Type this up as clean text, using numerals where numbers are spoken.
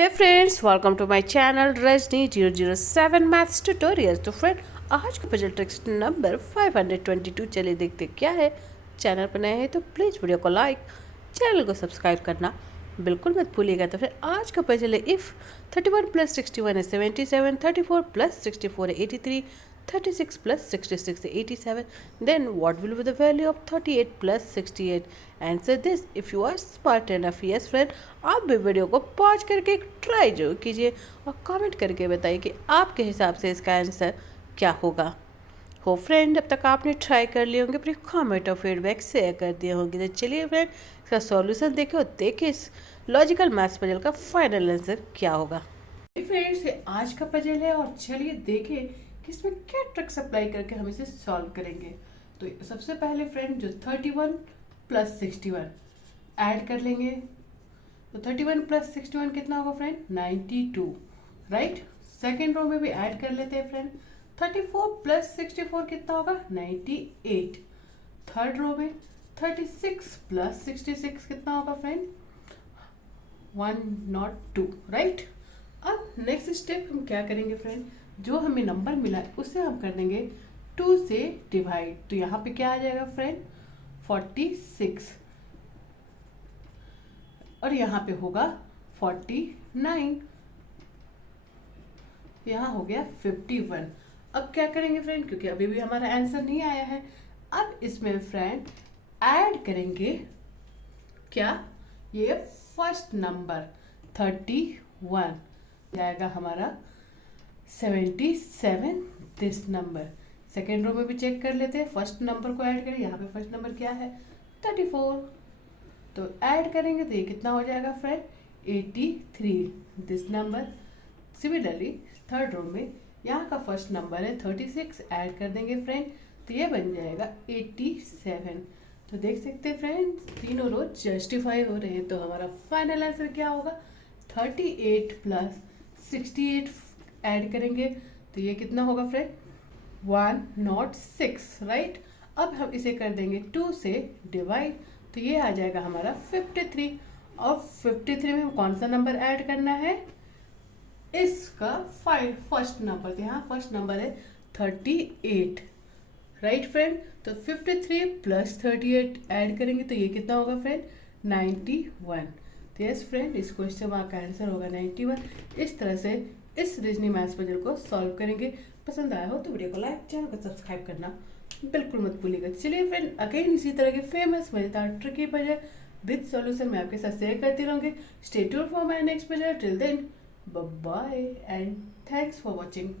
Hey friends, welcome to my channel Rajni 007 Maths Tutorials। तो friend आज का puzzle tricks number 522 चलिए देखते क्या है। चैनल पर नए हैं तो प्लीज़ वीडियो को लाइक, चैनल को सब्सक्राइब करना बिल्कुल मत भूलिएगा। तो फिर आज का पजल है इफ़ 31 + 61 है 77, 34 + 64 है 83, 36 + 66 है 87, then what will be the value of 38 + 68? Answer this if you are smart enough। yes friend, आप भी वीडियो को पॉज करके ट्राई जरूर कीजिए और कमेंट करके बताइए कि आपके हिसाब से इसका आंसर क्या होगा। हो फ्रेंड, अब तक आपने ट्राई कर लिए होंगे, अपनी कमेंट और फीडबैक शेयर कर दिए होंगे। तो चलिए फ्रेंड इसका सॉल्यूशन देखें और देखिए इस लॉजिकल मैथ्स पजल का फाइनल आंसर क्या होगा। फ्रेंड्स ये आज का पजल है और चलिए देखें कि इसमें क्या ट्रिक्स अप्लाई करके हम इसे सॉल्व करेंगे। तो सबसे पहले फ्रेंड जो 31 + 61 ऐड कर लेंगे। तो 31 + 61 कितना होगा फ्रेंड? 92, राइट। सेकेंड रो में भी ऐड कर लेते हैं फ्रेंड। 34 + 64 कितना होगा? 98। थर्ड रो में 36 + 66 कितना होगा फ्रेंड? 102, राइट। अब नेक्स्ट स्टेप हम क्या करेंगे फ्रेंड, जो हमें नंबर मिला है उसे हम कर देंगे 2 से डिवाइड। तो यहाँ पे क्या आ जाएगा फ्रेंड? 46 और यहाँ पे होगा 49, यहाँ हो गया 51। अब क्या करेंगे फ्रेंड, क्योंकि अभी भी हमारा आंसर नहीं आया है। अब इसमें फ्रेंड ऐड करेंगे क्या, ये फर्स्ट नंबर 31 जाएगा हमारा 77 दिस नंबर। सेकेंड रो में भी चेक कर लेते हैं, फर्स्ट नंबर को ऐड करें। यहाँ पे फर्स्ट नंबर क्या है? 34। तो ऐड करेंगे तो ये कितना हो जाएगा friend? 83 this number. Similarly third row में यहाँ का फर्स्ट नंबर है 36, ऐड कर देंगे फ्रेंड तो ये बन जाएगा 87। तो देख सकते हैं फ्रेंड तीनों रो जस्टिफाई हो रहे हैं। तो हमारा फाइनल आंसर क्या होगा? 38 + 68 ऐड करेंगे तो ये कितना होगा फ्रेंड? 106, राइट। अब हम इसे कर देंगे 2 से डिवाइड तो ये आ जाएगा हमारा 53। और 53 में हम कौन सा नंबर ऐड करना है? इसका फर्स्ट नंबर। तो यहाँ फर्स्ट नंबर है 38, राइट फ्रेंड। तो 53 + 38 ऐड करेंगे तो ये कितना होगा फ्रेंड? 91। तो यस फ्रेंड इस क्वेश्चन का आंसर होगा 91। इस तरह से इस रीजनिंग मैथ्स पजल को सॉल्व करेंगे। पसंद आया हो तो वीडियो को लाइक, चैनल को सब्सक्राइब करना बिल्कुल मत भूलिएगा। चलिए फ्रेंड अगेन इसी तरह के फेमस मजेदार ट्रिकी पजल विद सॉल्यूशन मैं आपके साथ शेयर करती रहूंगी। Stay tuned for my next puzzle. Till then bye bye and thanks for watching.